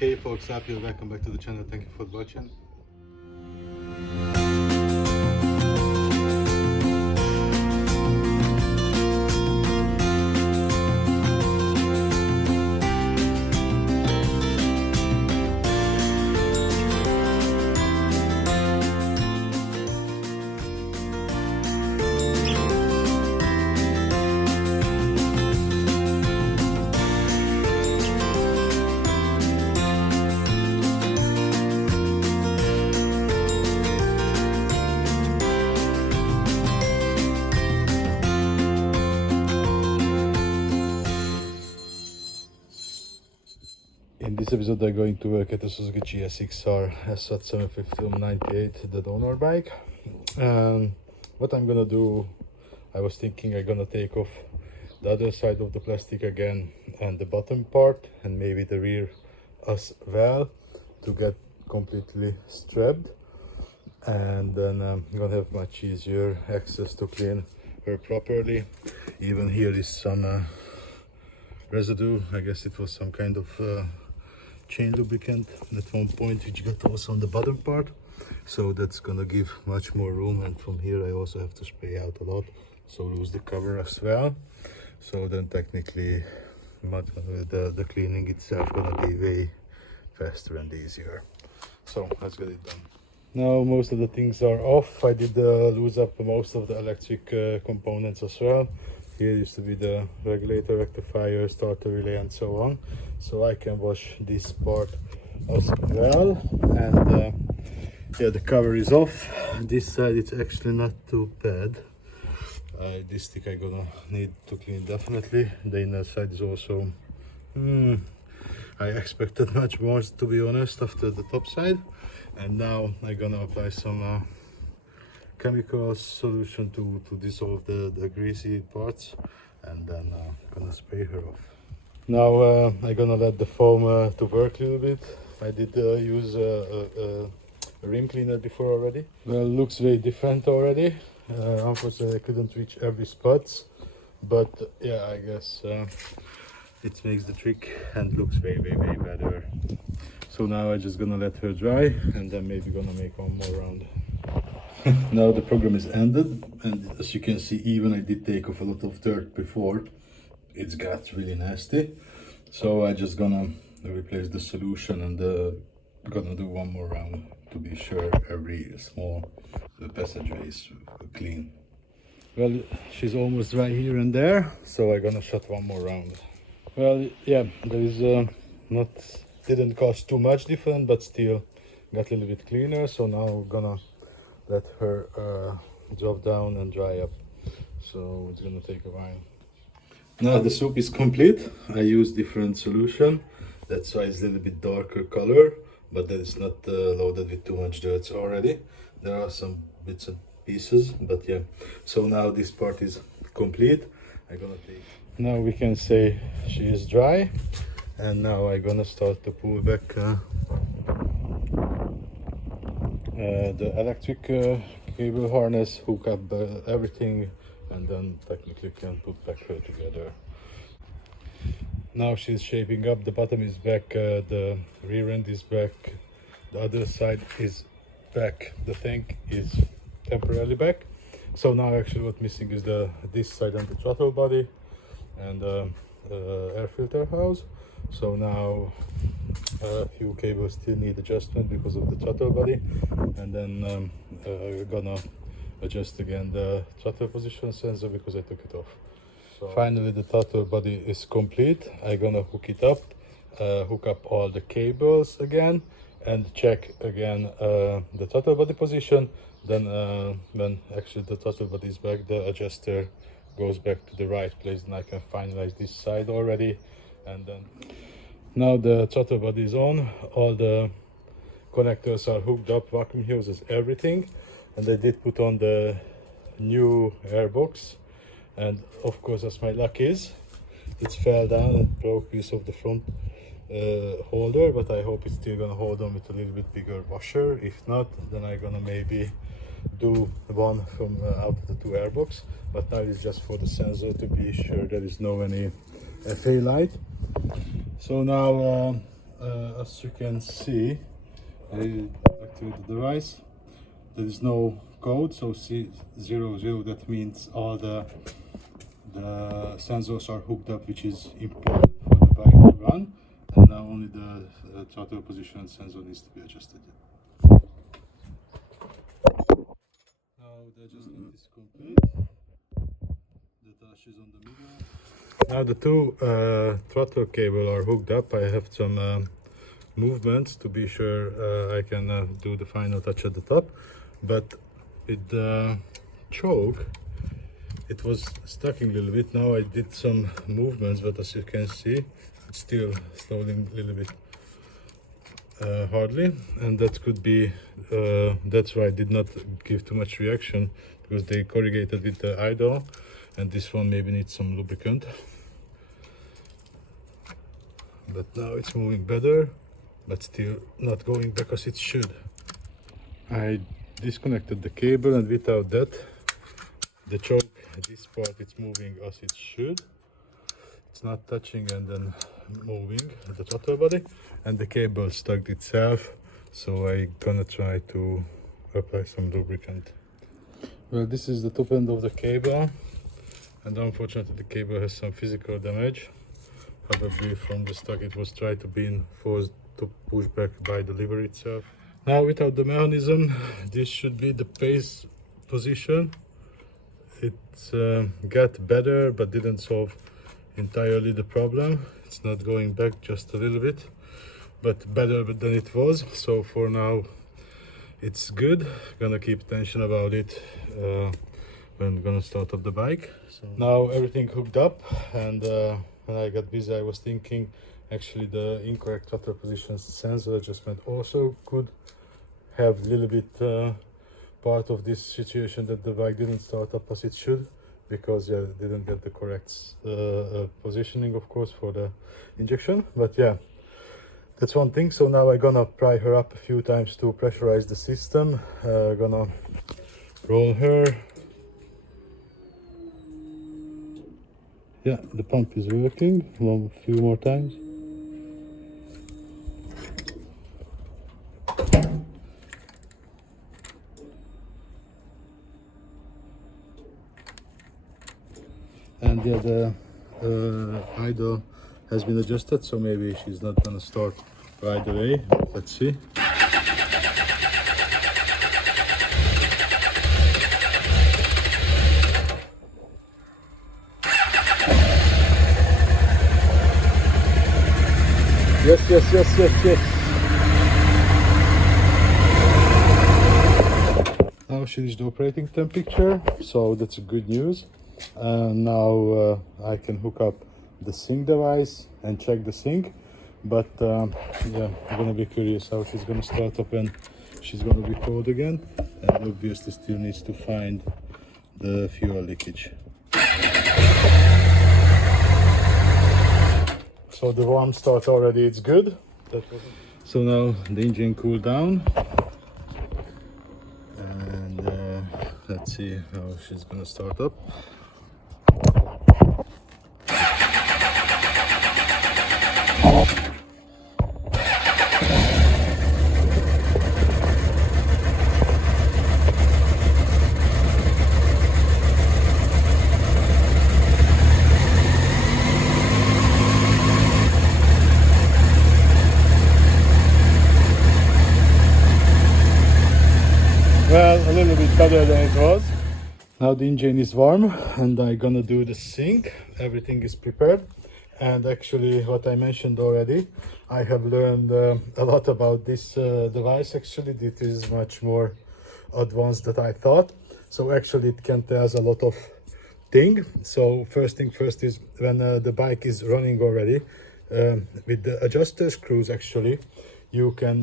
Hey folks, happy welcome back to the channel. Thank you for watching. In this episode I'm going to work at the Suzuki gsx-r Srad 750 98, the donor bike. What I'm gonna do, I was thinking I'm gonna take off the other side of the plastic again and the bottom part and maybe the rear as well to get completely strapped, and then I'm gonna have much easier access to clean her properly. Even here is some residue. I guess it was some kind of chain lubricant at one point, which got also on the bottom part, so that's gonna give much more room. And from here I also have to spray out a lot, so lose the cover as well. So then technically the cleaning itself gonna be way faster and easier. So let's get it done. Now most of the things are off. I did lose up most of the electric components as well. Here used to be the regulator, rectifier, starter relay and so on. So I can wash this part as well. And yeah, the cover is off. This side it's actually not too bad. This stick I'm gonna need to clean definitely. The inner side is also, I expected much more, to be honest, after the top side. And now I'm gonna apply some chemical solution to dissolve the greasy parts, and then gonna spray her off. Now I'm gonna let the foam to work a little bit. I did use a rim cleaner before already. Well, looks very different already. Unfortunately I couldn't reach every spot, but yeah, I guess it makes the trick and looks way better. So now I'm just gonna let her dry and then maybe gonna make one more round. Now the program is ended, and as you can see, even I did take off a lot of dirt before, it's got really nasty. So I just gonna replace the solution and gonna do one more round to be sure every small passageway is clean. Well, she's almost right here and there, so I'm gonna shot one more round. Well, yeah, there is didn't cost too much different, but still got a little bit cleaner. So now we're gonna let her drop down and dry up, so it's gonna take a while. Now the soup is complete. I use different solution, that's why it's a little bit darker color, but that is not loaded with too much dirt already. There are some bits and pieces, but yeah. So now this part is complete. I'm gonna take. Now we can say she is dry, and now I'm gonna start to pull back the electric cable harness, hook up everything, and then technically can put back her together. Now she's shaping up. The bottom is back, the rear end is back, the other side is back, the tank is temporarily back. So now actually what's missing is this side and the throttle body and air filter house. So now a few cables still need adjustment because of the throttle body, and then we're gonna adjust again the throttle position sensor because I took it off. So finally the throttle body is complete. I'm gonna hook it up, hook up all the cables again, and check again the throttle body position. Then when actually the throttle body is back, the adjuster goes back to the right place, and I can finalize this side already. And then now the throttle body is on, all the connectors are hooked up, vacuum hoses, everything, and I did put on the new airbox. And of course, as my luck is, it fell down and broke piece of the front holder, but I hope it's still gonna hold on with a little bit bigger washer. If not, then I'm gonna maybe do one from out of the two airbox, but now it's just for the sensor to be sure there is no any FA light. So now as you can see, I activate the device. There is no code, so C00, that means all the sensors are hooked up, which is important for the bike to run, and now only the throttle position sensor needs to be adjusted. Now the adjustment is complete. The touch is on the middle. Now the two throttle cable are hooked up. I have some movements to be sure I can do the final touch at the top, but with the choke it was stuck a little bit. Now I did some movements, but as you can see it's still stalling a little bit hardly, and that could be that's why I did not give too much reaction, because they corrugated with the idle, and this one maybe needs some lubricant. But now it's moving better, but still not going back as it should. I disconnected the cable, and without that the choke, this part, it's moving as it should. It's not touching and then moving the throttle body, and the cable stuck itself, so I'm gonna try to apply some lubricant. Well, this is the top end of the cable, and unfortunately the cable has some physical damage. Probably from the stock it was tried to be forced to push back by the lever itself. Now without the mechanism, this should be the pace position. It got better but didn't solve entirely the problem. It's not going back, just a little bit, but better than it was. So for now it's good. Gonna keep attention about it when I'm gonna start up the bike. So now everything hooked up, and when I got busy I was thinking actually the incorrect throttle position sensor adjustment also could have a little bit part of this situation, that the bike didn't start up as it should, because yeah, it didn't get the correct positioning, of course, for the injection. But yeah, that's one thing. So now I'm gonna pry her up a few times to pressurize the system. Gonna roll her. Yeah, the pump is working. A few more times. And yeah, the idle has been adjusted, so maybe she's not gonna start right away. Let's see. Yes. Now she reached the operating temperature, so that's good news. Now I can hook up the sync device and check the sync, but yeah, I'm gonna be curious how she's gonna start up when she's gonna be cold again, and obviously still needs to find the fuel leakage. So the warm start already, it's good. So now the engine cooled down, and let's see how she's gonna start up. Well, a little bit better than it was. Now the engine is warm, and I'm gonna do the sync. Everything is prepared, and actually what I mentioned already, I have learned a lot about this device. Actually, it is much more advanced than I thought. So actually it can tell us a lot of things. So first thing first is when the bike is running already, with the adjuster screws, actually you can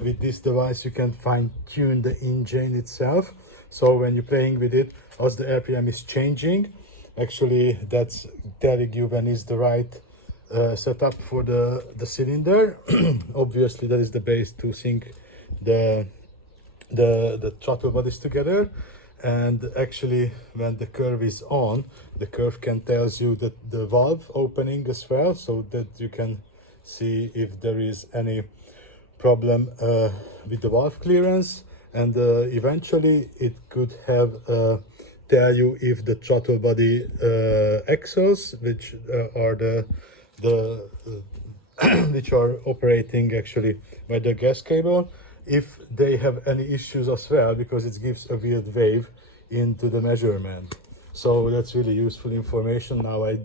with this device you can fine tune the engine itself. So when you're playing with it, as the RPM is changing, actually that's telling you when is the right setup for the cylinder. Obviously that is the base to sync the throttle bodies together. And actually when the curve is on, the curve can tells you that the valve opening as well, so that you can see if there is any problem with the valve clearance, and eventually it could have tell you if the throttle body axles, which are the which are operating actually by the gas cable, if they have any issues as well, because it gives a weird wave into the measurement. So that's really useful information. Now I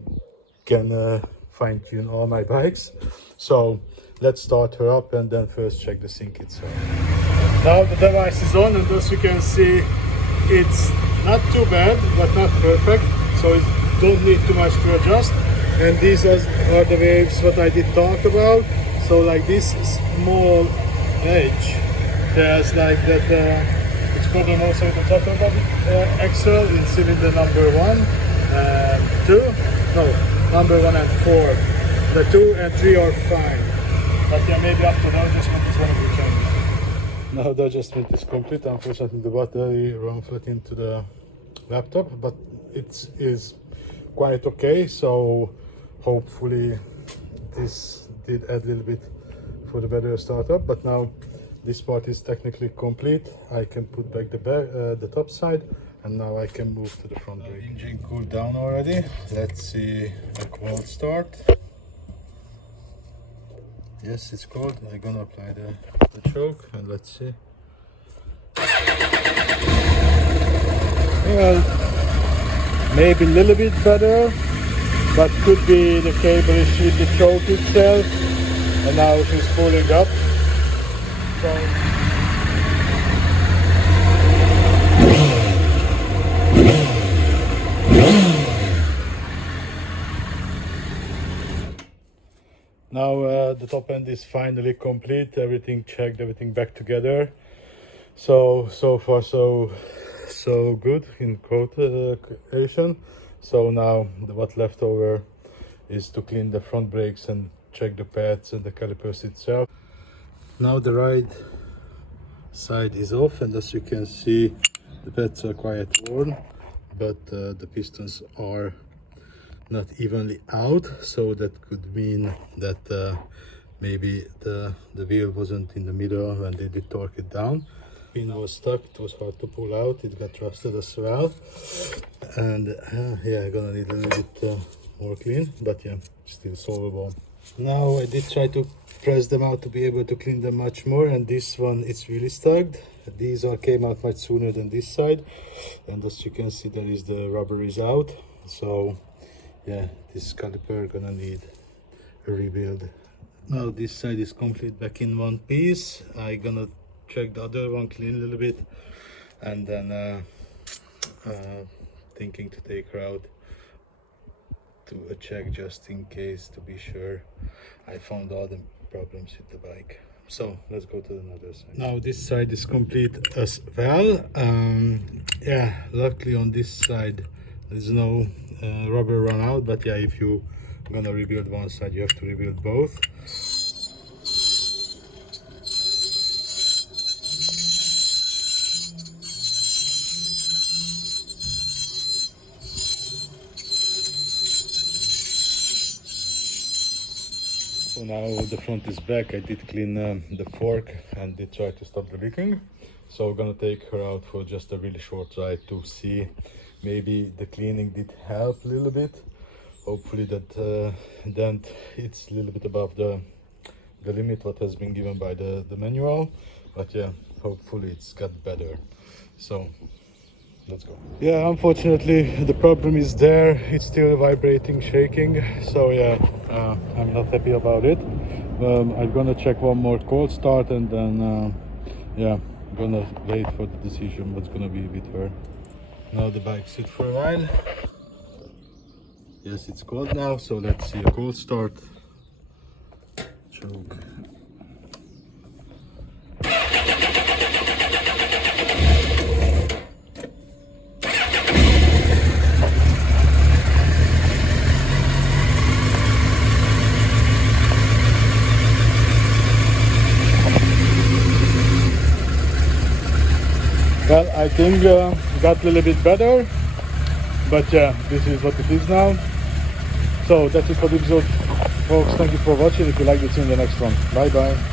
can fine-tune all my bikes. So let's start her up and then first check the sync itself. Now the device is on, and as you can see, it's not too bad but not perfect, so it don't need too much to adjust. And these are the waves what I did talk about. So like this small edge, there's like that it's problem also with the throttle body axle in cylinder number 1 and 2. No, number 1 and 4. The 2 and 3 are fine. But yeah, maybe after the adjustment is one of the changes. Now the adjustment is complete. Unfortunately the battery ran flat into the laptop, but it is quite okay. So hopefully this did add a little bit for the better startup. But now this part is technically complete. I can put back the top side, and now I can move to the front brake. Engine cooled down already. Let's see a cold start. Yes, it's cold. I'm gonna apply the choke and let's see. Well, maybe a little bit better, but could be the cable issue with the choke itself. And now she's pulling up. So now the top end is finally complete. Everything checked, everything back together. So far so good in quotation. So now what left over is to clean the front brakes and check the pads and the calipers itself. Now the right side is off, and as you can see, the pads are quite worn, but the pistons are not evenly out, so that could mean that maybe the wheel wasn't in the middle when they did torque it down. Pin was stuck, it was hard to pull out, it got rusted as well, and yeah, gonna need a little bit more clean, but yeah, still solvable. Now I did try to press them out to be able to clean them much more, and this one it's really stuck. These came out much sooner than this side, and as you can see, there is the rubber is out. So yeah, this caliper gonna need a rebuild. Now this side is complete back in one piece. I gonna check the other one, clean a little bit, and then thinking to take her out to a check just in case, to be sure I found all the problems with the bike. So let's go to another side. Now this side is complete as well. Yeah, luckily on this side there's no rubber run out, but yeah, if you gonna rebuild one side, you have to rebuild both. So now the front is back. I did clean the fork and did try to stop the leaking. So I'm gonna take her out for just a really short ride to see maybe the cleaning did help a little bit. Hopefully that dent it's a little bit above the limit what has been given by the manual, but yeah, hopefully it's got better. So let's go. Yeah, unfortunately the problem is there. It's still vibrating, shaking. So yeah, I'm not happy about it. I'm gonna check one more cold start, and then yeah, I'm gonna wait for the decision what's gonna be with her. Now the bike sit for a while. Yes, it's cold now, so let's see a cold start. Choke. Well, I think got a little bit better, but yeah, this is what it is now. So that's it for the episode. folks, thank you for watching. If you like it, see you in the next one. Bye bye.